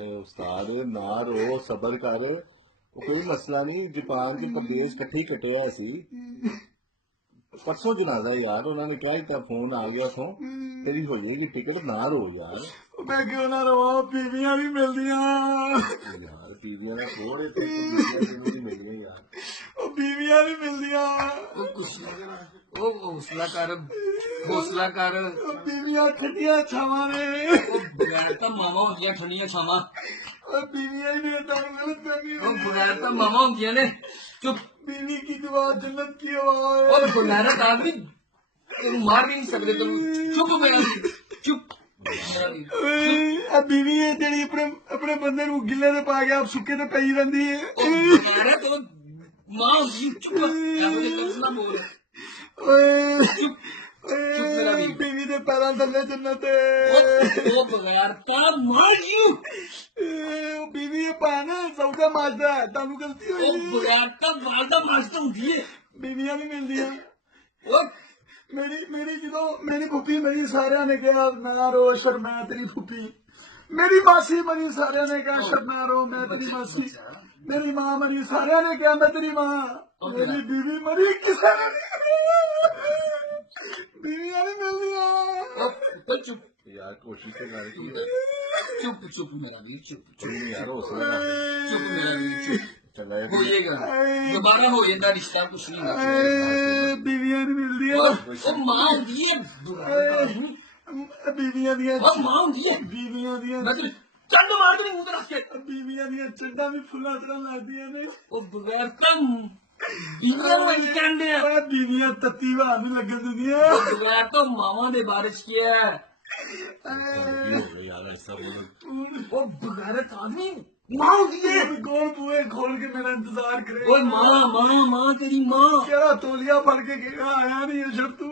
यार उस्ताद ना रो सबर कर कोई मसला नहीं जापान के प्रदेश कट्ठे कटे है सी परसों जनाजा यार उन्होंने क्या इतना फोन आ गया उथों तेरी हो जाएगी टिकट ना रो यार मैं क्यों ना रवा बीवियां भी मिलदियां यार बीवियां ना थोड़े तो बीवियां नहीं मिलनी यार बीवियां भी मिलदियां हौसला कर हौसला कर बीवियां ठंडियां छावां ने बगैर तो मावा होंदियां ठंडियां छावां बीवियां ही ने तो गलत करनी बगैर तो मावा होंदियां ने चुप बीवी की दुआ जन्नत की आवाज बगैरत आदमी तेन मार भी नहीं सकते तुम चुप मेरा चुप बीवी है जेड़ी अपने अपने बंदे नू गिले ते पा के आप सुक्के ते पई रहिंदी है बगैरत मां होंदी चुप लफ्ज ना बोल बीवी दे पैरां थल्ले जन्नत वो बगैर का मार क्यों बीवी है भैन सौदा माजदा है तानू गलती वो होई बगैर का वालदा मास्टर होंदी है बीवियां भी मिलदियां वो मेरी जो मेरी फुफी मेरी सारिया ने कहा मैं रो शर्मा तेरी फुफी मेरी मासी मरी सारिया ने कहा शर्मा रो मैं तेरी मासी मेरी मां मरी सारिया ने कहा मैं तेरी मां मेरी बीवी मरी किसी ने बीवियां नहीं मिलदियां चुप यार कोशिश तो कर चुप चुप मेरा भी चुप यार हौसला कर चुप मेरा भी चुप चला होएगा दोबारा हो जाता रिश्ता कुछ नहीं होता बीवियां नहीं मिलदियां वो मां होंदी है बीवियां दियां वो मां होंदी है बीवियां दियां मतलब चंद मार दे मुंह ते रख के बीवियां दियां चंडा भी फुल्ला तरह लगदियां ने वो बगैर कम बीवियां वही कहंदे आ बीवियां तत्ती हवा नहीं लगन दिंदियां बगैर तो मामा दे बारिश किया है यार ऐसा बोलो वो बगैरत आदमी मां होंदी है कौन बुए खोल के मेरा इंतजार करे ओए मां तेरी मां क्या तोलिया फड़ के आया नहीं है शब तू